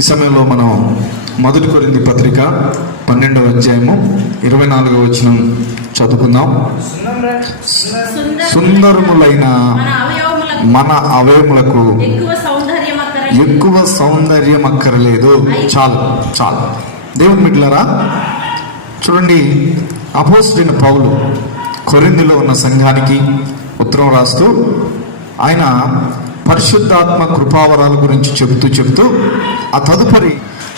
ఈ సమయంలో మనం మొదటి కొరింథీ పత్రిక 12వ అధ్యాయము 24వ వచనం చదువుకుందాం. సుందరములైన మన అవయములకు ఎక్కువ సౌందర్యం అక్కరలేదు. చాలు చాలు. దేవుని బిడ్డలారా, చూడండి, అపోస్తలుడైన పౌలు కొరింథీలో ఉన్న సంఘానికి ఉత్తరం రాస్తూ ఆయన పరిశుద్ధాత్మ కృపావరాల గురించి చెబుతూ ఆ తదుపరి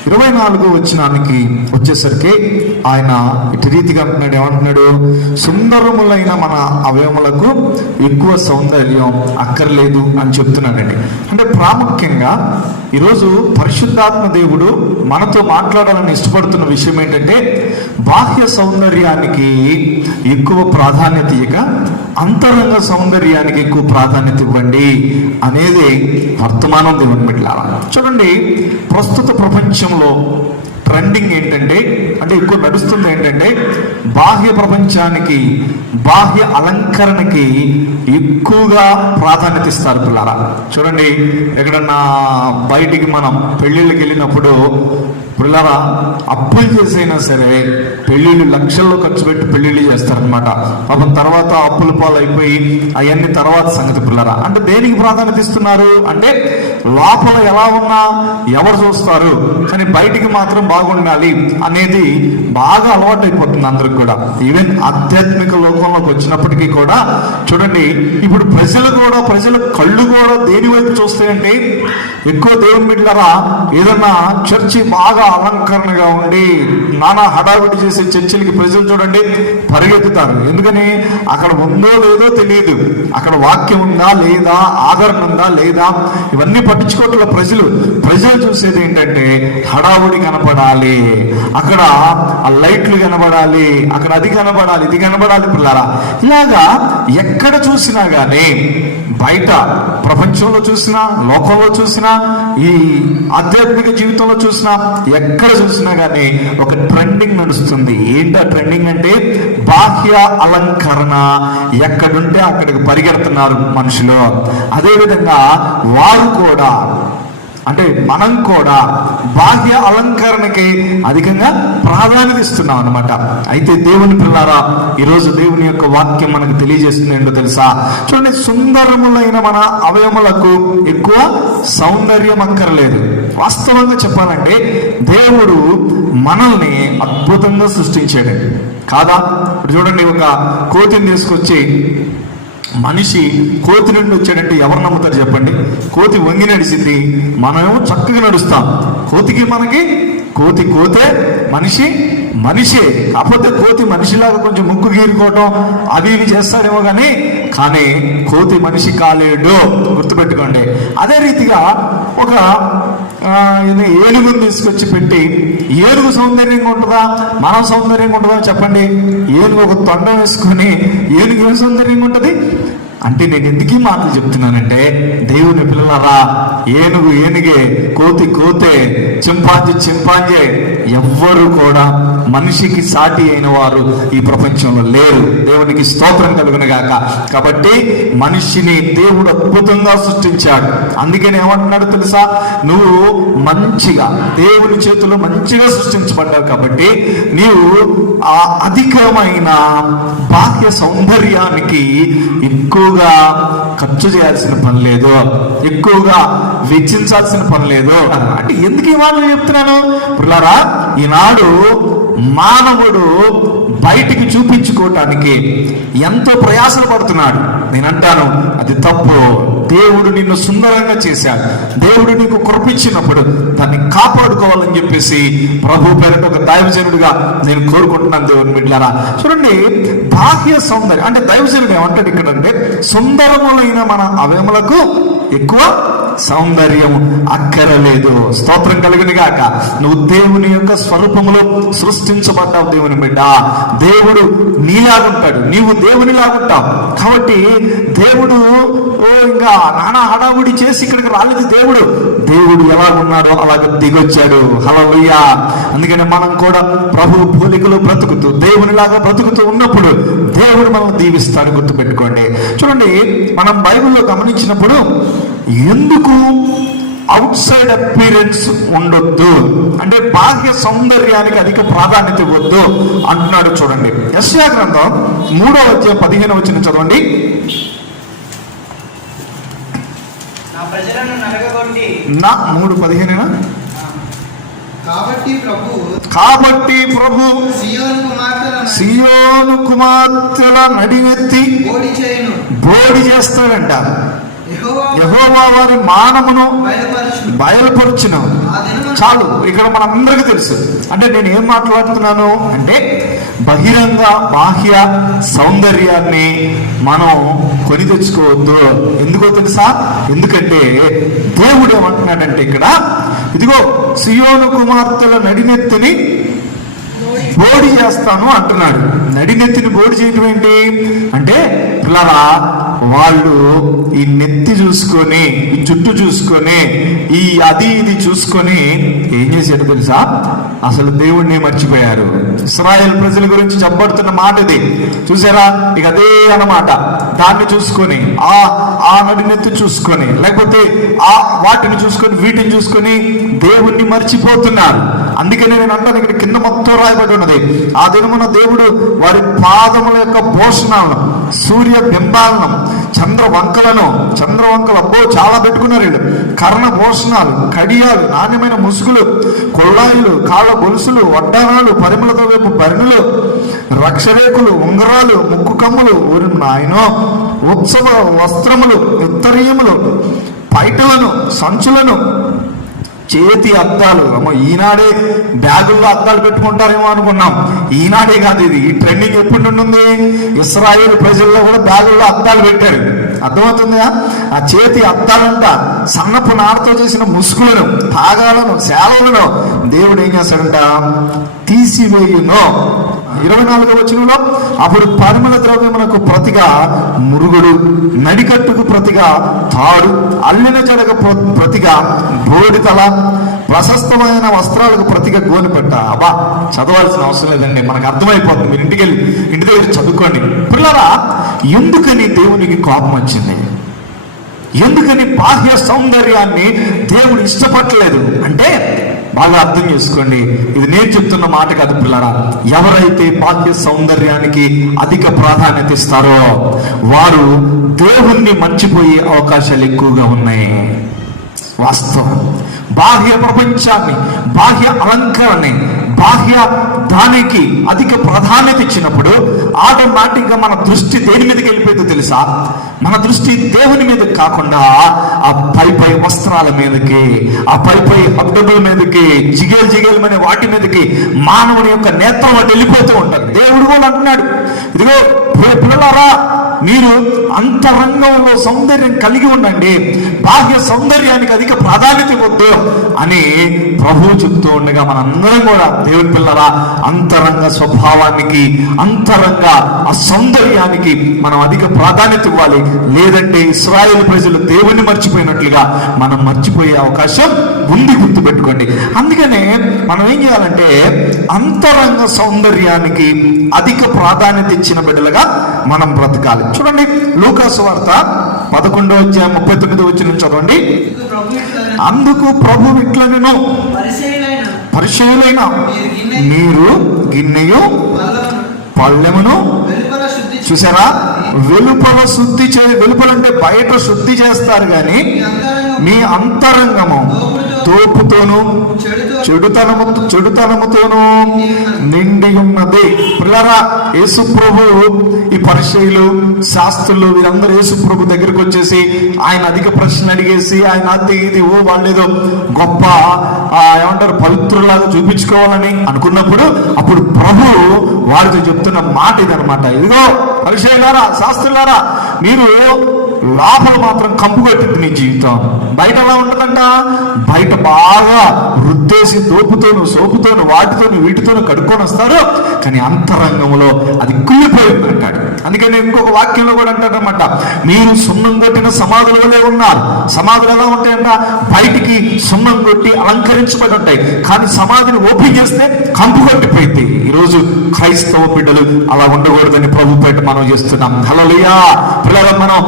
24వ వచనానికి వచ్చేసరికి ఆయన ఇటు రీతిగా అంటున్నాడు. ఏమంటున్నాడు? సుందరములైన మన అవయములకు ఎక్కువ సౌందర్యం అక్కర్లేదు అని చెప్తున్నాడండి. అంటే ప్రాముఖ్యంగా ఈరోజు పరిశుద్ధాత్మ దేవుడు మనతో మాట్లాడాలని ఇష్టపడుతున్న విషయం ఏంటంటే, బాహ్య సౌందర్యానికి ఎక్కువ ప్రాధాన్యత ఇవ్వక అంతరంగ సౌందర్యానికి ఎక్కువ ప్రాధాన్యత ఇవ్వండి అనేది వర్తమానం. దేవుని బిడ్డలారా, చూడండి, ప్రస్తుత ప్రపంచంలో ట్రెండింగ్ ఏంటంటే, అంటే ఎక్కువ నడుస్తుంది ఏంటంటే, బాహ్య ప్రపంచానికి, బాహ్య అలంకరణకి ఎక్కువగా ప్రాధాన్యత ఇస్తారు పిల్లారా. చూడండి, ఎక్కడన్నా బయటికి మనం పెళ్ళిళ్ళకి వెళ్ళినప్పుడు పిల్లరా అప్పులు చేసైనా సరే పెళ్ళిళ్ళు లక్షల్లో ఖర్చు పెట్టి పెళ్ళిళ్ళు చేస్తారనమాట. పాపం తర్వాత అప్పుల పాలు అయిపోయి అవన్నీ తర్వాత సంగతి పిల్లరా. అంటే దేనికి ప్రాధాన్యత ఇస్తున్నారు అంటే, లోపల ఎలా ఉన్నా ఎవరు చూస్తారు కానీ బయటికి మాత్రం బాగుండాలి అనేది బాగా అలవాటు అయిపోతుంది అందరికి కూడా. ఈవెన్ ఆధ్యాత్మిక లోకంలోకి వచ్చినప్పటికీ కూడా చూడండి, ఇప్పుడు ప్రజల కళ్ళు కూడా దేని వైపు చూస్తాయంటే, ఎక్కువ దేవుని బిడ్డలారా ఏదన్నా చర్చి బాగా అలంకరణగా ఉండి నానా హడావిడి చేసే చర్చిలకి ప్రజలు చూడండి పరిగెత్తుతారు. ఎందుకని? అక్కడ ఉందో లేదో తెలియదు, అక్కడ వాక్యం ఉందా లేదా, ఆదరణ ఉందా లేదా, ఇవన్నీ పట్టించుకోవట్ల ప్రజలు చూసేది ఏంటంటే హడావుడి కనపడాలి, అక్కడ ఆ లైట్లు కనబడాలి, అక్కడ అది కనబడాలి, ఇది కనబడాలి పిల్లారా. ఇలాగా ఎక్కడ చూసినా గానీ, బయట ప్రపంచంలో చూసినా, లోకంలో చూసినా, ఈ ఆధ్యాత్మిక జీవితంలో చూసినా, ఎక్కడ చూసినా కానీ ఒక ట్రెండింగ్ నడుస్తుంది. ఏంటా ట్రెండింగ్ అంటే, బాహ్య అలంకరణ. ఎక్కడుంటే అక్కడికి పరిగెడుతున్నారు మనుషులు. అదేవిధంగా వారు కూడా, అంటే మనం కూడా బాహ్య అలంకరణకి అధికంగా ప్రాధాన్యత ఇస్తున్నాం అనమాట. అయితే దేవుని పిల్లారా, ఈరోజు దేవుని యొక్క వాక్యం మనకు తెలియజేస్తుంది ఏంటో తెలుసా? చూడండి, సుందరములైన మన అవయములకు ఎక్కువ సౌందర్యం అక్కర్లేదు. వాస్తవంగా చెప్పాలంటే దేవుడు మనల్ని అద్భుతంగా సృష్టించాడు కాదా? ఇప్పుడు చూడండి, ఒక కోతిని తీసుకొచ్చి మనిషి కోతి నుండి వచ్చాడంటే ఎవరు నమ్ముతారు చెప్పండి? కోతి వంగి నడిచింది, మనమేమో చక్కగా నడుస్తాం. కోతికి మనకి కోతే, మనిషే. కాకపోతే కోతి మనిషిలాగా కొంచెం ముక్కు గీరుకోవటం అవి ఇవి చేస్తాడేమో కానీ కోతి మనిషి కాలేడు, గుర్తుపెట్టుకోండి. అదే రీతిగా ఒక ఏనుగుని తీసుకొచ్చి పెట్టి, ఏనుగు సౌందర్యంగా ఉంటుందా, మనం సౌందర్యంగా ఉంటుందా చెప్పండి? ఏనుగు ఒక తొండం వేసుకొని ఏనుగు ఏం సౌందర్యంగా ఉంటుంది అంటే, నేను ఎందుకు ఈ మాటలు చెప్తున్నానంటే, దేవుని పిల్లలారా, ఏనుగే, కోతే, చింపాంజే, ఎవ్వరు కూడా మనిషికి సాటి అయిన వారు ఈ ప్రపంచంలో లేరు. దేవునికి స్తోత్రం కలుగును గాక. కాబట్టి మనిషిని దేవుడు అద్భుతంగా సృష్టించాడు. అందుకని ఏమంటున్నాడు తెలుసా? నువ్వు మంచిగా దేవుని చేతుల్లో మంచిగా సృష్టించబడ్డావు కాబట్టి నీవు ఆ అధికమైన బాహ్య సౌందర్యానికి ఎక్కువగా ఖర్చు చేయాల్సిన పని లేదు, ఎక్కువగా వెచ్చించాల్సిన పని లేదు. అంటే ఎందుకు ఈ మాటలు చెప్తున్నాను పిల్లారా? ఈనాడు మానవుడు బయటికి చూపించుకోవటానికి ఎంతో ప్రయాసలు పడుతున్నాడు. నేనంటాను అది తప్పు. దేవుడు నిన్ను సుందరంగా చేశాడు. దేవుడు నీకు కృపించినప్పుడు దాన్ని కాపాడుకోవాలని చెప్పేసి ప్రభు పేరిట ఒక దైవజనుడిగా నేను కోరుకుంటున్నాను. దేవుని బిడ్డలారా, చూడండి, బాహ్య సౌందర్యం అంటే దైవజనుడు ఏమంటాడు ఇక్కడ అంటే, సుందరములైన మన అవయములకు ఎక్కువ సౌందర్యం అక్కరలేదు. స్తోత్రం కలుగును గాక. నువ్వు దేవుని యొక్క స్వరూపములో సృష్టించబడ్డావు. దేవుని బిడ్డ, దేవుడు నీలాగుంటాడు, నీవు దేవునిలాగుంటావు. కాబట్టి దేవుడు ఇంకా నానా హడావుడి చేసి ఇక్కడికి రాలేదు. దేవుడు ఎలాగున్నాడో అలాగ దిగొచ్చాడు. హల్లెలూయా. అందుకని మనం కూడా ప్రభు పోలికలో బ్రతుకుతూ, దేవునిలాగా బ్రతుకుతూ ఉన్నప్పుడు దేవుడు మనల్ని దీవిస్తాడు. గుర్తుపెట్టుకోండి. చూడండి, మనం బైబిల్లో గమనించినప్పుడు ఎందుకు అవుట్ సైడ్ అపీరెన్స్ ఉండొద్దు, అంటే బాహ్య సౌందర్యానికి అధిక ప్రాధాన్యత ఇవ్వద్దు అంటున్నాడు. చూడండి యెషయా గ్రంథం 3వ అధ్యాయం 15వ వచనం చదవండి. నా 3:15 కాబట్టి ప్రభు సియోను కుమార్తెల నడినెత్తి బోడి చేస్తాడంట. యెహోవా వారి మానమును బయలుపరుచును. చాలు, ఇక్కడ మనందరికీ తెలుసు. అంటే నేను ఏం మాట్లాడుతున్నాను అంటే, బహిరంగ బాహ్య సౌందర్యాన్ని మనం కొని తెచ్చుకోవద్దు. ఎందుకో తెలుసా? ఎందుకంటే దేవుడు ఏమంటున్నాడంటే ఇక్కడ, ఇదిగో సియోను కుమార్తెల నడినెత్తిని బోడి చేస్తాను అంటున్నాడు. నడినెత్తిని బోడి చేయటం ఏంటి అంటే, పిల్లరా వాళ్ళు ఈ నెత్తి చూసుకొని, ఈ జుట్టు చూసుకొని, ఈ అది ఇది చూసుకొని ఏం చేశాడు తెలుసా? అసలు దేవుణ్ణి మర్చిపోయారు. ఇశ్రాయేల్ ప్రజల గురించి చెప్పబడుతున్న మాట ఇది. చూసారా? ఇక అదే అన్నమాట. దాన్ని చూసుకొని, ఆ నడినెత్తి చూసుకొని, లేకపోతే ఆ వాటిని చూసుకొని, వీటిని చూసుకొని దేవుణ్ణి మర్చిపోతున్నారు. అందుకనే నేను అంటాను, ఇక్కడ కింద మొత్తం రాయబడి ఉన్నది, ఆ దినమున దేవుడు వారి పాదముల యొక్క భూషణాలను, సూర్య బింబాలను, చంద్రవంకలు అబ్బో చాలా పెట్టుకున్నారు వీళ్ళు, కర్ణ భూషణాలు, కడియాలు, నాణ్యమైన ముసుగులు, కొల్లాయిలు, కాళ్ళ గొలుసులు, వడ్డానాలు, పరిమళతో వైపు భరణులు, రక్షరేకులు, ఉంగరాలు, ముక్కు కమ్ములు, నాయనో ఉత్సవ వస్త్రములు, ఉత్తరీయములు, పైటలను, సంచులను, చేతి అద్దాలు. ఈనాడే బ్యాగుల్లో అద్దాలు పెట్టుకుంటారేమో అనుకున్నాం. ఈనాడే కాదు ఇది, ఈ ట్రెండింగ్ ఎప్పుడు ఉంటుంది? ఇశ్రాయేలు ప్రజల్లో కూడా బ్యాగుల్లో అద్దాలు పెట్టారు. అర్థమవుతుందా? ఆ చేతి అద్దాలంట, సన్నపు నారతో చేసిన ముసుగులను, తాగాలను, సేవలను దేవుడు ఏం చేస్తాడంట? తీసివేయును. 24వ వచనంలో, అప్పుడు పరిమళ ద్రవ్యములకు ప్రతిగా మురుగుడు, నడికట్టుకు ప్రతిగా తాడు, అల్లిన జడకు ప్రతిగా బోడితల, ప్రశస్తమైన వస్త్రాలకు ప్రతిగా గోనెపట్ట. అబ్బా, చదవాల్సిన అవసరం లేదండి, మనకు అర్థమైపోతుంది. మీరు ఇంటి దగ్గర చదువుకోండి. పిల్లరా, ఎందుకని దేవునికి కోపం వచ్చింది? ఎందుకని బాహ్య సౌందర్యాన్ని దేవుడు ఇష్టపడలేదు అంటే, బాగా అర్థం చేసుకోండి. ఇది నేను చెప్తున్న మాట కాదు పిల్లరా. ఎవరైతే బాహ్య సౌందర్యానికి అధిక ప్రాధాన్యత ఇస్తారో వారు దేవుణ్ణి మర్చిపోయే అవకాశాలు ఎక్కువగా ఉన్నాయి. వాస్తవం. బాహ్య ప్రపంచాన్ని, బాహ్య అలంకరణని, బాహ్య దానికి అధిక ప్రాధాన్యత ఇచ్చినప్పుడు ఆటోమేటిక్గా మన దృష్టి దేని మీదకి వెళ్ళిపోయిందో తెలుసా? మన దృష్టి దేవుని మీద కాకుండా ఆ పై వస్త్రాల మీదకి, ఆ పై అబ్డబుల మీదకి, జిగేలు వాటి మీదకి మానవుని యొక్క నేత్రం అటు వెళ్ళిపోతూ ఉంటారు. దేవుడు కూడా అంటున్నాడు, ఇదిగో పిల్లలారా, మీరు అంతరంగంలో సౌందర్యం కలిగి ఉండండి, బాహ్య సౌందర్యానికి అధిక ప్రాధాన్యత ఇవ్వద్దు అని ప్రభువు చెప్తూ ఉండగా, మనందరం కూడా దేవుని పిల్లల అంతరంగ స్వభావానికి, అంతరంగ ఆ సౌందర్యానికి మనం అధిక ప్రాధాన్యత ఇవ్వాలి. లేదంటే ఇశ్రాయేలు ప్రజలు దేవుణ్ణి మర్చిపోయినట్లుగా మనం మర్చిపోయే అవకాశం ఉంది, గుర్తుపెట్టుకోండి. అందుకనే మనం ఏం చేయాలంటే, అంతరంగ సౌందర్యానికి అధిక ప్రాధాన్యత ఇచ్చిన బిడ్డలుగా మనం బ్రతకాలి. చూడండి, లూకా సువార్త 11వ అధ్యాయం 39వ వచనం చదవండి. అందుకు ప్రభు ఇట్లనెను, పరిచయులైన మీరు గిన్నెయు పళ్ళెమును, చూసారా, వెలుపల శుద్ధి వెలుపలంటే బయట శుద్ధి చేస్తారు కానీ మీ అంతరంగము తోపుతోను చెడుతనముతోను నిండి ఉన్నది. పిల్లరా, యేసు ప్రభు ఈ పరిచయులు, శాస్త్రులు వీరందరూ యేసు ప్రభు దగ్గరికి వచ్చేసి ఆయన అధిక ప్రశ్నలు అడిగేసి, ఆయన అది ఇది వాళ్ళేదో గొప్ప ఏమంటారు పవిత్రులాగా చూపించుకోవాలని అనుకున్నప్పుడు, అప్పుడు ప్రభు వారితో చెప్తున్న మాట ఇదనమాట. ఇదిగో పరిచయులారా, శాస్త్రులారా, మీరు లోపల మాత్రం కంపు కట్టింది మీ జీవితం, బయట ఎలా ఉంటుందంట? బయట బాగా రుద్దేసి దోపుతోను, సోపుతోను, వాటితోను, వీటితోను కడుక్కొని వస్తారు, కానీ అంతరంగంలో అది కుళ్ళిపోయింది అంటాడు. అందుకని ఇంకొక వాక్యంలో కూడా అంటాడనమాట, మీరు సున్నం కొట్టిన సమాధుల వలె ఉన్నారు. సమాధులు ఎలా ఉంటాయంట? బయటికి సున్నం కొట్టి అలంకరించబడి ఉంటాయి, కానీ సమాధిని ఓపెన్ చేస్తే కంపు కట్టిపోయింది. ఈరోజు క్రైస్తవ బిడ్డలు అలా ఉండకూడదని ప్రభు పేట మనం చేస్తున్నాం. హల్లెలూయా. పిల్లలు, మనం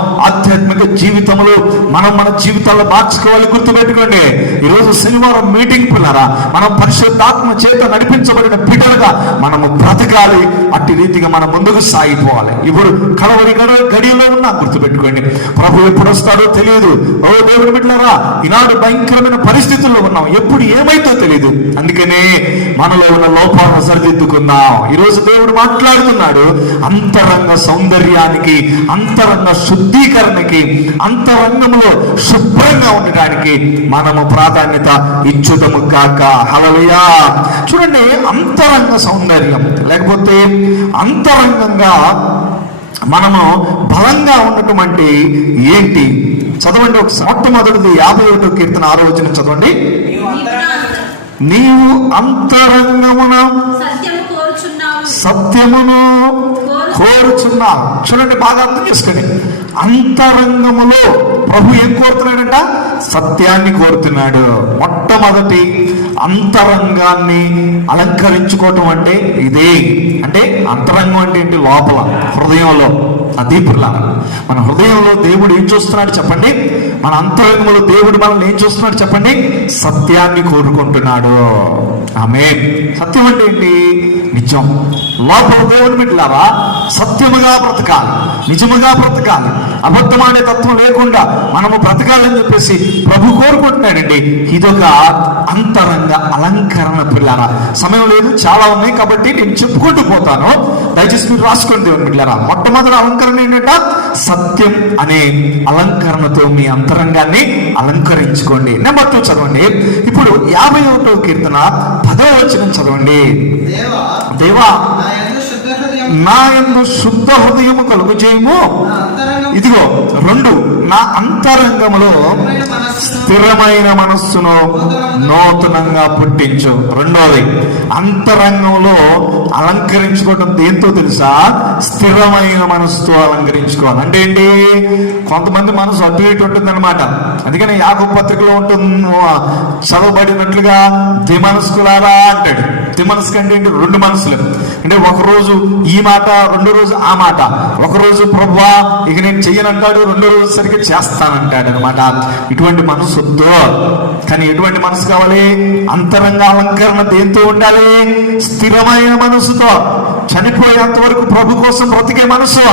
ఆధ్యాత్మిక జీవితంలో మనం మన జీవితాల్లో మార్చుకోవాలి. గుర్తుపెట్టుకోండి, ఈరోజు శనివారం మీటింగ్ పిల్లరా, మనం పరిశుద్ధాత్మ చేత నడిపించబడిన బిడ్డలుగా మనము బ్రతకాలి. అట్టి రీతిగా మనం ముందుకు సాగిపోవాలి. ఇప్పుడు కడవరి గడియలో ఉన్నా గుర్తుపెట్టుకోండి, ప్రభు ఎప్పుడు వస్తాడో తెలియదు. ఓ దేవుని బిడ్డలారా, ఈనాడు భయంకరమైన పరిస్థితుల్లో ఉన్నాం, ఎప్పుడు ఏమైతో తెలియదు. అందుకనే మనలో ఉన్న లోపాలను సరిదిద్దుకుందాం. ఈరోజు దేవుడు మాట్లాడుతున్నాడు, అంతరంగ సౌందర్యానికి, అంతరంగ శుద్ధీకరణకి, అంతరంగంలో శుభ్రంగా ఉండడానికి మనము ప్రాధాన్యత ఇచ్చుదము కాక. హల్లెలూయా. చూడండి, అంతరంగ సౌందర్యం లేకపోతే అంతరంగంగా మనము బలంగా ఉండటం అంటే ఏంటి? చదవండి ఒకసారి. మొట్టమొదటిది 51వ కీర్తన 6వ వచనం చదవండి. నీవు అంతరంగమున సత్యమును కోరుచున్నావు. చూడండి, బాగా అర్థం చేసుకోండి. అంతరంగములో ప్రభు ఏం కోరుతున్నాడంట? సత్యాన్ని కోరుతున్నాడు. మొట్టమొదటి అంతరంగాన్ని అలంకరించుకోవటం అంటే ఇదే. అంటే అంతరంగం అంటే ఏంటి? లోపల హృదయంలో. అది పిల్లల మన హృదయంలో దేవుడు ఏం చూస్తున్నాడు చెప్పండి? మన అంతరంగంలో దేవుడు మనల్ని ఏం చూస్తున్నాడు చెప్పండి? సత్యాన్ని కోరుకుంటున్నాడు. ఆమేన్. సత్యం అంటే ఏంటి? నిజం. లోపల దేవుని బిడ్డలారా సత్యముగా బ్రతకాలి, నిజముగా బ్రతకాలి, అబద్ధమానే తత్వం లేకుండా మనము బ్రతకాలని చెప్పేసి ప్రభు కోరుకుంటున్నాడండి. ఇదొక అంతరంగ అలంకరణ పిల్లారా. సమయం లేదు, చాలా ఉన్నాయి కాబట్టి నేను చెప్పుకుంటూ పోతాను. దయచేసి మీరు రాసుకోండి దేవుని బిడ్డలారా. మొట్టమొదటి అలంకరణ ఏంటంట? సత్యం అనే అలంకరణతో మీ అంతరంగాన్ని అలంకరించుకోండి. నెంబర్ 2 చదవండి. ఇప్పుడు 51వ కీర్తన 10వ వచనం చదవండి. దేవా నా యందు శుద్ధ హృదయము కలుగు చేయము. ఇదిగో 2, నా అంతరంగములో స్థిరమైన మనస్సును నూతనంగా పుట్టించు. రెండోది, అంతరంగంలో అలంకరించుకోవటం దేంతో తెలుసా? స్థిరమైన మనస్సుతో అలంకరించుకోవాలి. అంటే ఏంటి? కొంతమంది మనసు అటు ఇటు ఉంటుంది అనమాట. అందుకని యాకోబు పత్రికలో ఉంటుంది, చదవబడినట్లుగా దిమనస్కులారా అంటాడు. దిమనస్కు అంటే ఏంటి? 2 మనసులు. అంటే ఒకరోజు ఈ మాట, రెండో రోజు ఆ మాట. ఒకరోజు ప్రభువా ఇక నేను చెయ్యనంటాడు, రెండో రోజు సరిగ్గా చేస్తానంటాడు అనమాట. ఇటువంటి మనసు వద్దు. కానీ ఎటువంటి మనసు కావాలి? అంతరంగ అలంకరణ దేంతో ఉండాలి? స్థిరమైన మనసుతో. చనిపోయేంత వరకు ప్రభు కోసం బ్రతికే మనసు,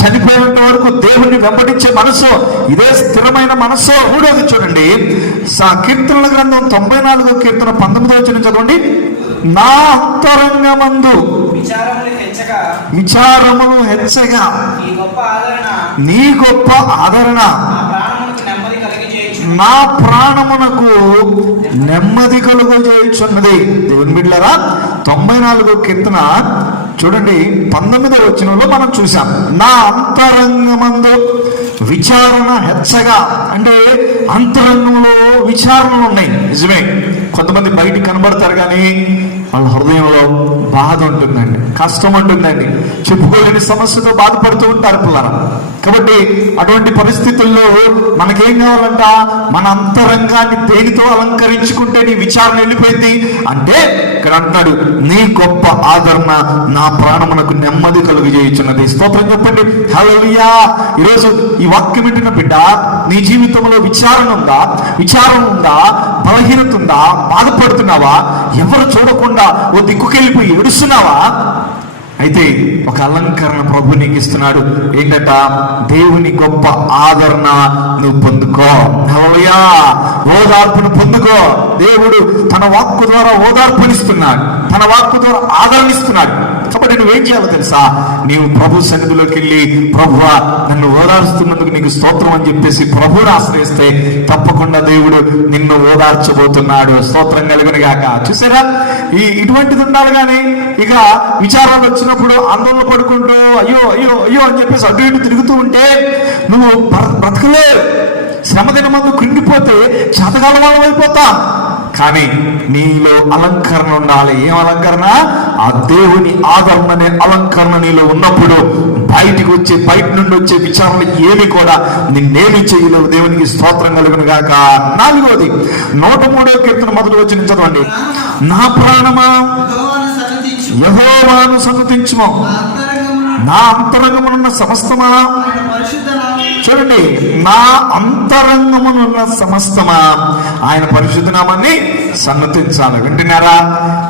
చనిపోయేంత వరకు దేవుణ్ణి వెంబడించే మనసు, ఇదే స్థిరమైన మనసు. 3వది చూడండి, కీర్తనల గ్రంథం 94వ కీర్తన 19వ వచనం చదవండి. నా అంతరంగమందు విచారములు హెచ్చగా నీ గొప్ప ఆదరణ నా ప్రాణమునకు నెమ్మది కలుగజేయుచున్నది. దేవుని బిడ్డలారా 94వ కీర్తన చూడండి 19వ వచనంలో మనం చూసాం. నా అంతరంగమందు విచారణ హెచ్చగా, అంటే అంతరంగంలో విచారణలు ఉన్నాయి. నిజమే, కొంతమంది బయటికి కనబడతారు కానీ వాళ్ళ హృదయంలో బాధ ఉంటుందండి, కష్టం ఉంటుందండి, చెప్పుకోలేని సమస్యతో బాధపడుతూ ఉంటారు పిల్లలు. కాబట్టి అటువంటి పరిస్థితుల్లో మనకేం కావాలంట? మన అంతరంగాన్ని దేనితో అలంకరించుకుంటే నీ విచారణ వెళ్ళిపోయింది అంటే ఇక్కడ అంటున్నాడు, నీ గొప్ప ఆదరణ నా ప్రాణమునకు నెమ్మది కలుగజేయుచున్నది. స్తోత్రం చెప్పండి. హల్లెలూయా. ఈరోజు ఈ వాక్యం వింటున్న బిడ్డ, నీ జీవితంలో విచారణ ఉందా? విచారం ఉందా? బలహీనత ఉందా? బాధపడుతున్నావా? ఎవరు చూడకుండా ఓ దిక్కుకెళ్ళిపోయి ఏడుస్తున్నావా? అయితే ఒక అలంకరణ ప్రభు నీకు ఇస్తున్నాడు. ఏంటట? దేవుని గొప్ప ఆదరణ నువ్వు పొందుకో. హల్లెలూయా. ఓదార్పును పొందుకో. దేవుడు తన వాక్కు ద్వారా ఓదార్పునిస్తున్నాడు, తన వాక్కు ద్వారా ఆదరణిస్తున్నాడు. కాబట్టి నువ్వేం చేయాలో తెలుసా? నీవు ప్రభు సన్నిధిలోకి వెళ్ళి, ప్రభువా నన్ను ఓదార్స్తున్నందుకు నీకు స్తోత్రం అని చెప్పేసి ప్రభువుని ఆశ్రయిస్తే తప్పకుండా దేవుడు నిన్ను ఓదార్చబోతున్నాడు. స్తోత్రం కలుగును గాక. చూసారా, ఇటువంటిది ఉండాలి. కానీ ఇక విచారాలు వచ్చినప్పుడు ఆందోళన పడుకుంటూ అయ్యో అయ్యో అయ్యో అని చెప్పేసి అటు ఇటు తిరుగుతూ ఉంటే నువ్వు బ్రతకలే. శ్రమ దినమందు కృంగిపోతే చేతగాల వాళ్ళం అయిపోతా. కానీ నీలో అలంకరణ ఉండాలి. ఏం అలంకరణ? ఆ దేవుని ఆదరణ అనే అలంకరణ నీలో ఉన్నప్పుడు బయటికి వచ్చే, బయట నుండి వచ్చే విచారణలు ఏమి కూడా నిన్నేమి చేయలేవు. దేవునికి స్తోత్రం కలుగును గాక. 4వది 103వ కీర్తన 1వ వచనం చదవండి. నా ప్రాణమా యెహోవాను సన్నుతించుము, నా అంతరంగమునున్న సమస్తమా. చూడండి, నా అంతరంగమునున్న సమస్తమా ఆయన పరిశుద్ధ నామాన్ని సన్నతించాలి. వింటున్నారా?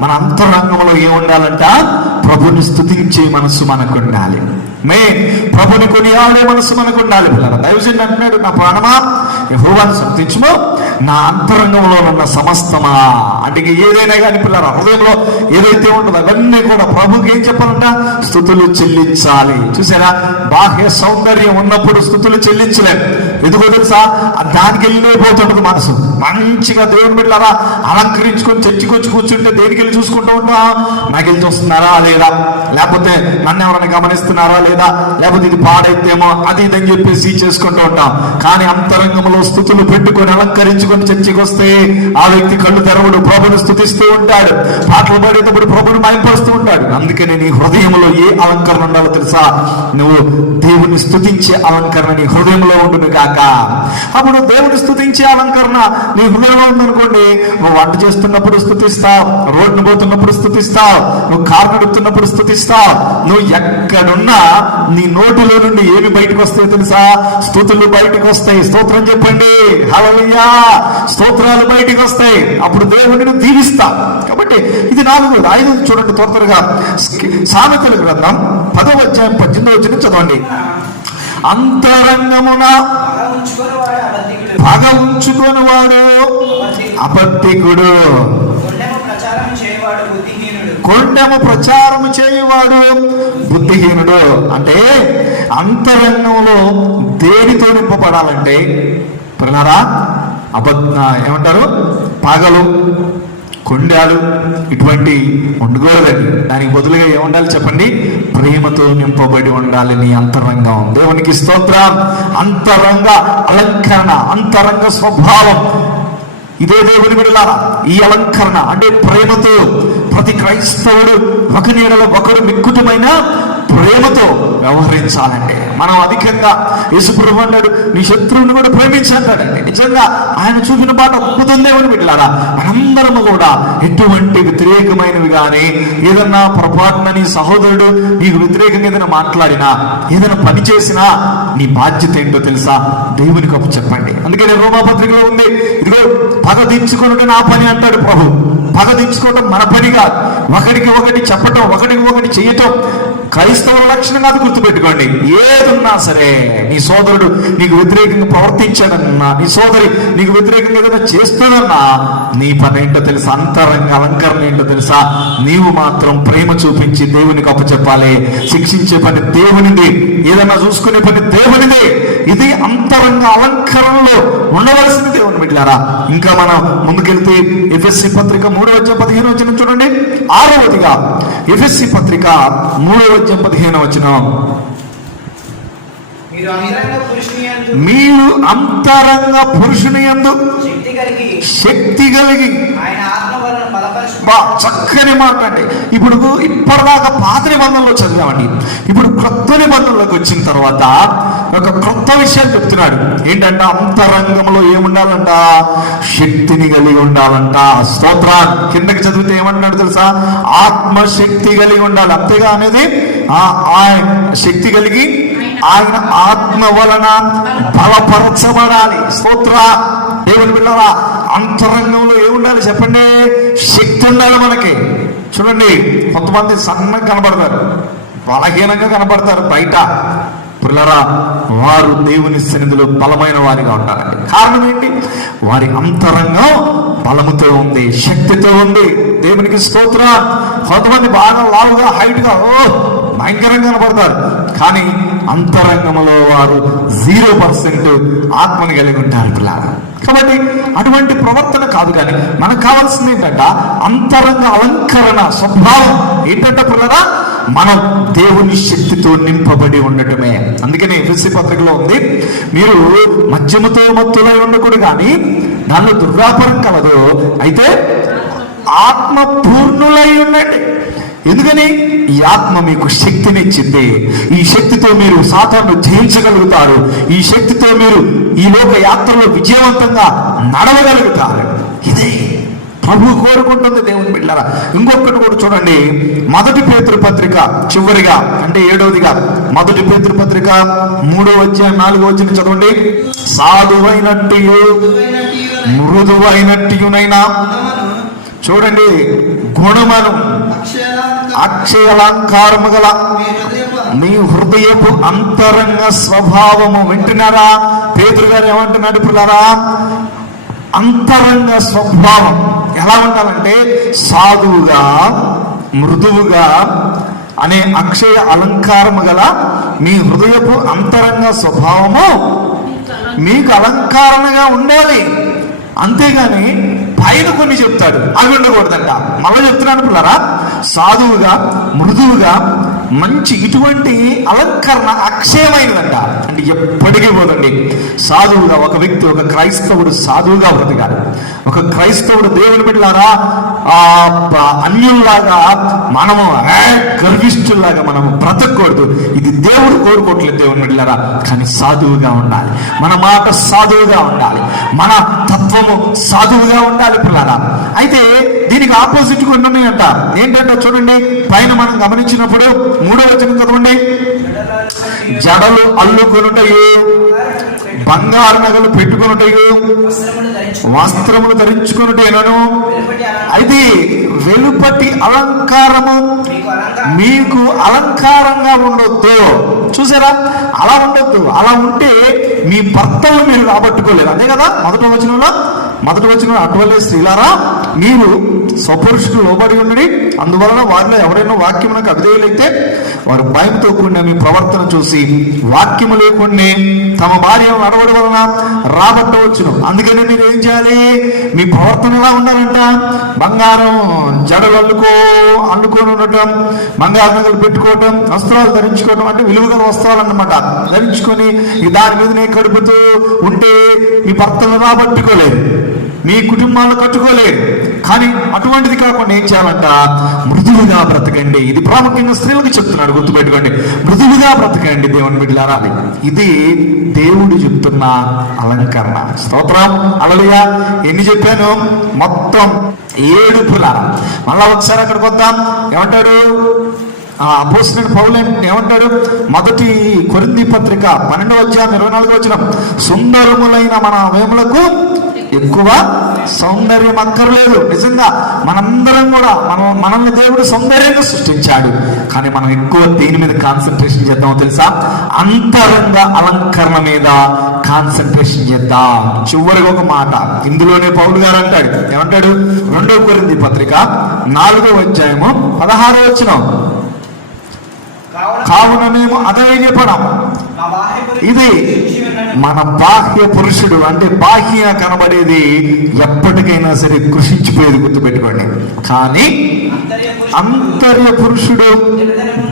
మన అంతరంగంలో ఏం ఉండాలంట? ప్రభుని స్తుతించే మనసు మనకు ఉండాలి. ప్రభుని కొనియాడే మనసు మనకు ఉండాలి. పిల్లల దైవజనుడు అంటున్నాడు, నా ప్రాణమా యెహోవాను స్తుతించుము, నా అంతరంగంలో ఉన్న సమస్తమా. అంటే ఏదైనా కానీ పిల్లల హృదయంలో ఏదైతే ఉంటుందో అవన్నీ కూడా ప్రభుకి ఏం చెప్పాలంట? స్తుతులు చెల్లించాలి. చూసారా, బాహ్య సౌందర్యం ఉన్నప్పుడు స్తుతులు చెల్లించలేదు. ఎందుకో తెలుసా? దానికి వెళ్ళిపోతుంటది మనసు. మంచిగా దేవుని బిడ్డలారా అలంకరించుకొని చర్చికొచ్చి కూర్చుంటే దేనికి వెళ్ళి చూసుకుంటూ ఉంటా? నాకు వెళ్ళి చూస్తున్నారా లేదా, లేకపోతే నన్ను ఎవరైనా గమనిస్తున్నారా లేదా, లేకపోతే ఇది పాడైతేమో అది ఇదని చెప్పేసి చేసుకుంటూ ఉంటాం. కానీ అంతరంగంలో స్థుతులు పెట్టుకొని అలంకరించుకొని చర్చికి వస్తే ఆ వ్యక్తి కళ్ళు తెరవడు, ప్రభుని స్థుతిస్తూ ఉంటాడు, పాటలు పాడేటప్పుడు ప్రభుని మయంపరుస్తూ ఉంటాడు. అందుకని నీ హృదయంలో ఏ అలంకరణ ఉండాలో తెలుసా? నువ్వు దేవుని స్తుతించే అలంకరణ నీ హృదయంలో ఉంటుంది కాక. అప్పుడు దేవుని స్తుతించే అలంకరణ నీ హృదయంలో ఉందనుకోండి, నువ్వు వంట చేస్తున్నప్పుడు స్తుతిస్తావు, రోడ్డు పోతున్నప్పుడు స్తుతిస్తావు, నువ్వు కారు నడుపుతున్నప్పుడు స్తుతిస్తావు. నువ్వు ఎక్కడున్నా నీ నోటిలో నుండి ఏమి బయటకు వస్తాయో తెలుసా? స్తుతులు బయటకు వస్తాయి. స్తోత్రం చెప్పండి, హల్లెలూయా. స్తోత్రాలు బయటకు వస్తాయి. అప్పుడు దేవుడిని దీవిస్తా. కాబట్టి ఇది 4. 5 చూడండి త్వరగా. సామెతల గ్రంథం 10వ అధ్యాయం 18వ వచనం చదవండి. అంతరంగమున పగ ఉంచుకొని వాడు అబద్ధికుడు, కొండెము ప్రచారము చేయువాడు బుద్ధిహీనుడు. అంటే అంతరంగంలో దేనితో నింపబడాలంటే పిల్లరా ఏమంటారు? పగలు, కొండాలు ఇటువంటి ఉండకూడదండి. దానికి బదులుగా ఏముండాలి చెప్పండి? ప్రేమతో నింపబడి ఉండాలి నీ అంతరంగం. దేవునికి స్తోత్రం. అంతరంగ అలంకరణ, అంతరంగ స్వభావం ఇదే దేవుని బిడ్డలారా. ఈ అలంకరణ అంటే ప్రేమతో ప్రతి క్రైస్తవుడు ఒక నీడలో ఒకడు మిక్కుటమైన ప్రేమతో వ్యవహరించాలంటే మనం అధికంగా యేసుప్రభువు అన్నాడు, నీ శత్రువుని కూడా ప్రేమించాడండి. నిజంగా ఆయన చూపిన మాట అద్భుతం దేవుని బిడ్డలారా. మనందరము కూడా ఎటువంటి వ్యతిరేకమైనవి కానీ ఏదన్నా పొరపాటున నీ సహోదరుడు నీకు వ్యతిరేకంగా ఏదైనా మాట్లాడినా, ఏదైనా పని చేసినా నీ బాధ్యత ఏంటో తెలుసా? దేవునికి అప్పు చెప్పండి. అందుకని రోమాపత్రికలో ఉంది, ఇదిగో పగ దించుకున్నట్టు నా పని అంటాడు ప్రభు. పగ దించుకోవటం మన పని కాదు. ఒకడికి ఒకటి చెప్పటం, ఒకడికి ఒకటి చేయటం క్రైస్తవుల లక్షణం కాదు. గుర్తుపెట్టుకోండి, ఏదున్నా సరే నీ సోదరుడు నీకు వ్యతిరేకంగా ప్రవర్తించాడన్నా, నీ సోదరి నీకు వ్యతిరేకంగా ఏదైనా చేస్తాడన్నా, నీ పని ఏంటో తెలుసా? అంతరంగ అలంకరణ ఏంటో తెలుసా? నీవు మాత్రం ప్రేమ చూపించి దేవునికి అప్పచెప్పాలి. శిక్షించే పని దేవునిది, ఏదైనా చూసుకునే పని దేవునిది. ఇది అంతరంగ అలంకరణలో ఉండవలసింది దేవుని బిడ్డలారా. ఇంకా మనం ముందుకెళ్తే ఎఫెస్సీ పత్రిక 3వ అధ్యాయం 15వ వచనం చూడండి. 6వదిగా ఎఫెస్సీ పత్రిక 3వ అధ్యాయం 15వ వచనం. మీరు అంతరంగ పురుషుని యందు శక్తి కలిగి. చక్కని మాట అండి. ఇప్పుడు ఇప్పటిదాకా పాత నిబంధనలో చదివామండి. ఇప్పుడు క్రొత్త నిబంధనలోకి వచ్చిన తర్వాత ఒక క్రొత్త విషయాన్ని చెప్తున్నాడు. ఏంటంట? అంతరంగంలో ఏముండాలంట? శక్తిని కలిగి ఉండాలంట. స్తోత్రం. కిందకి చదివితే ఏమంటున్నాడు తెలుసా? ఆత్మశక్తి కలిగి ఉండాలి. అంతేగా అనేది శక్తి కలిగి ఆయన ఆత్మ వలన బలపరచబడాలి. స్తోత్ర. దేవుని బిడ్డలారా, అంతరంగంలో ఏముండాలి చెప్పండి? శక్తి ఉండాలి మనకి. చూడండి, కొంతమంది సన్నగా కనబడతారు, బలహీనంగా కనబడతారు బయట. పిల్లరా, వారు దేవుని సన్నిధిలో బలమైన వారిగా ఉంటారండి. కారణం ఏంటి? వారి అంతరంగం బలముతో ఉంది, శక్తితో ఉంది. దేవునికి స్తోత్రం. కొంతమంది బాగా లావుగా హైట్గా భయంకరంగా కనబడతారు, కానీ అంతరంగంలో వారు 0% ఆత్మని కలిగి ఉంటారు పిల్లరా. కాబట్టి అటువంటి ప్రవర్తన కాదు, కానీ మనకు కావాల్సింది ఏంటంట? అంతరంగ అలంకరణ స్వభావం ఏంటంటే పిల్లరా, మనం దేవుని శక్తితో నింపబడి ఉండటమే. అందుకని ఎఫెసీ పత్రికలో ఉంది, మీరు మద్యముతో మత్తులై ఉండకూడదు, కానీ దానిలో దుర్వ్యాపారం కలదు, అయితే ఆత్మ పూర్ణులై ఉండండి. ఎందుకని? ఈ ఆత్మ మీకు శక్తినిచ్చింది. ఈ శక్తితో మీరు సాతాను జయించగలుగుతారు. ఈ శక్తితో మీరు ఈ లోక యాత్రలో విజయవంతంగా నడవగలుగుతారు. ఇదే ప్రభు కోరుకుంటుంది దేవుని బిడ్డలారా. ఇంకొకటి కూడా చూడండి, మొదటి పేతురు పత్రిక చివరిగా అంటే 7వదిగా మొదటి పేతురు పత్రిక 3వ అధ్యాయం 4వ వచనం చదవండి. సాధువైనట్టు మృదువైనట్టునైనా, చూడండి, గుణమను అక్షయాలంకారము గల మీ హృదయపు అంతరంగ స్వభావము. వింటున్నారా? పేతురు గారు ఏమంటున్నాడు పిల్లరా? అంతరంగ స్వభావం ఎలా ఉండాలంటే సాధువుగా, మృదువుగా అనే అక్షయ అలంకారము గల మీ హృదయపు అంతరంగ స్వభావము మీకు అలంకరణగా ఉండాలి. అంతేగాని పైన కొన్ని చెప్తాడు, అవి ఉండకూడదంట. మళ్ళీ చెప్తున్నాను పిల్లరా, సాధువుగా, మృదువుగా, మంచి ఇటువంటి అలంకరణ అక్షయమైనదంట. అంటే ఎప్పటికీ పోదండి. సాధువుగా ఒక వ్యక్తి, ఒక క్రైస్తవుడు సాధువుగా బ్రతకాలి. ఒక క్రైస్తవుడు దేవుని బిడ్డలారా అన్యుల్లాగా మనము గర్విష్ఠుల్లాగా మనము బ్రతకూడదు. ఇది దేవుడు కోరుకోవట్లేదు దేవుని బిడ్డలారా. కానీ సాధువుగా ఉండాలి, మన మాట సాధువుగా ఉండాలి, మన తత్వము సాధువుగా ఉండాలి పిల్లరా. అయితే దీనికి ఆపోజిట్ గా ఉన్నాయంట. ఏంటంటే చూడండి, పైన మనం గమనించినప్పుడు 3వ వచనం చదవండి. జడలు అల్లుకొనుటయు, బంగారు నగలు పెట్టుకొనుటయు, వస్త్రములు ధరించుకొనుటేనను. అయితే వెలుపటి అలంకారము మీకు అలంకారంగా ఉండొద్దు. చూసారా? అలా ఉండొద్దు. అలా ఉంటే మీ భర్తలు మీరు రాబట్టుకోలేరు. అంతే కదా మొదటి వచనంలో అటువలే స్త్రీలారా మీరు స్వపురుషుడు లోబడి ఉండడి, అందువలన వారిలో ఎవరైనా వాక్యమునకు అవిధేయులైతే వారు భయంతో కూడిన మీ ప్రవర్తన చూసి వాక్యము లేకుండా తమ భార్య నడవడం వలన రాబట్టవచ్చును. అందుకని మీరు ఏం చేయాలి? మీ ప్రవర్తన ఎలా ఉండాలంట? బంగారం జడలు అల్లుకొని ఉండటం, బంగారు నగలు పెట్టుకోవటం, వస్త్రాలు ధరించుకోవటం, అంటే విలువగల వస్త్రాలు అన్నమాట ధరించుకొని దాని మీదనే కడుపుతూ ఉంటే మీ భర్తలు రాబట్టుకోలేదు, మీ కుటుంబాలను కట్టుకోలేదు. కానీ అటువంటిది కాకుండా ఏం చేయాలంట? మృదువుగా బ్రతకండి. ఇది ప్రాముఖ్యంగా స్త్రీలకు చెప్తున్నాడు, గుర్తుపెట్టుకోండి. మృదువుగా బ్రతకండి దేవుని బిడ్డలారా. ఇది దేవుడు చెప్తున్న అలంకరణ. స్తోత్రం, హల్లెలూయా. ఎన్ని చెప్పాను? మొత్తం 7 పిల్లలు. మళ్ళా ఒకసారి అక్కడికి వద్దాం. ఏమంటాడు అపోస్తలుడైన పౌలు? ఏమంటాడు? మొదటి కొరింథీ పత్రిక 12వ అధ్యాయం 24వ వచనం. సుందరములైన మన అవయములకు ఎక్కువ సౌందర్యం అక్కర్లేదు. నిజంగా మనందరం కూడా మనల్ని దేవుడు సౌందర్యంగా సృష్టించాడు. కానీ మనం ఎక్కువ దేని మీద కాన్సన్ట్రేషన్ చేద్దామో తెలుసా? అంతరంగ అలంకరణ మీద కాన్సన్ట్రేషన్ చేద్దాం. చివరికి ఒక మాట ఇందులోనే పౌలు గారు అంటాడు. ఏమంటాడు? 2వ కొరింథీ పత్రిక 4వ అధ్యాయము 16వ వచనం. కావున మేము అధైర్యపడం, ఇది మన బాహ్య పురుషుడు, అంటే బాహ్య కనబడేది ఎప్పటికైనా సరే కృషించిపోయేది, గుర్తుపెట్టుకోండి. కానీ అంతర్య పురుషుడు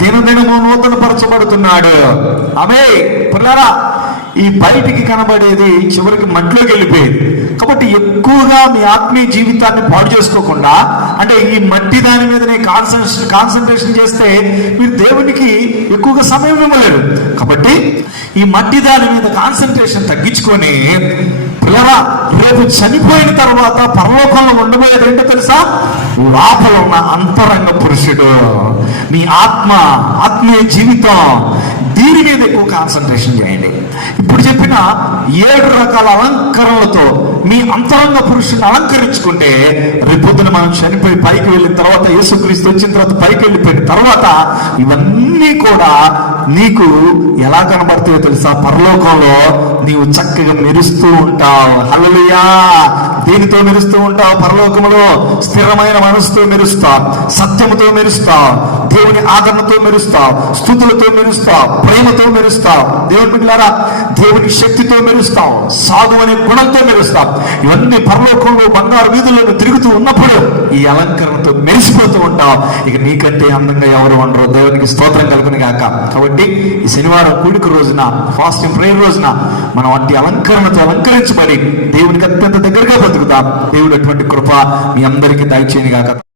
దినదినము నూతన పరచబడుతున్నాడు. ఆమె పిల్లరా, ఈ బయటికి కనబడేది చివరికి మట్టిలోకి వెళ్ళిపోయేది. కాబట్టి ఎక్కువగా మీ ఆత్మీయ జీవితాన్ని పాడు చేసుకోకుండా, అంటే ఈ మట్టి దాని మీదనే కాన్సన్ట్రేషన్ చేస్తే మీరు దేవునికి ఎక్కువగా సమయం ఇవ్వలేరు. కాబట్టి ఈ మట్టి దాని మీద కాన్సన్ట్రేషన్ తగ్గించుకొని పిల్లరా, రేపు చనిపోయిన తర్వాత పరలోకంలో ఉండబోయేది ఏంటో తెలుసా? లోపల ఉన్న అంతరంగ పురుషుడు, మీ ఆత్మీయ జీవితం, దీని మీద ఎక్కువ కాన్సన్ట్రేషన్ చేయండి. ఇప్పుడు చెప్పిన 7 రకాల అలంకరణలతో మీ అంతరంగ పురుషుని అలంకరించుకుంటే రేపొద్దున మనం చనిపోయి పైకి వెళ్ళిన తర్వాత, యేసుక్రీస్తు వచ్చిన తర్వాత పైకి వెళ్ళిపోయిన తర్వాత ఇవన్నీ కూడా నీకు ఎలా కనబడతాయో తెలుసా? పరలోకంలో నీవు చక్కగా మెరుస్తూ ఉంటావు. హల్లెలూయా. దేనితో మెరుస్తూ ఉంటావు? పరలోకంలో స్థిరమైన మనసుతో మెరుస్తావు, సత్యముతో మెరుస్తావు, దేవుని ఆదరణతో మెరుస్తావు, స్తుతులతో మెరుస్తావు, ప్రేమతో మెరుస్తావు. దేవుని బిడ్డలారా, దేవుని శక్తితో మెరుస్తావు, సాధు అనే గుణంతో మెరుస్తావు. ఇవన్నీ పరలోకంలో బంగారు వీధులను తిరుగుతూ ఉన్నప్పుడు ఈ అలంకరణతో మెరిసిపోతూ ఉంటావు. ఇక నీకంటే అందంగా ఎవరు ఉండరు. దేవునికి స్తోత్రం కలుగును గాక. కాబట్టి ఈ శనివారం కూడిక రోజున, ఫాస్టింగ్ ప్రేయర్ రోజున మనం అట్టి అలంకరణతో అలంకరించబడి దేవునికి అత్యంత దగ్గరగా బతుకుతాం. దేవుడు అటువంటి కృప మీ అందరికీ దయచేయను గాక.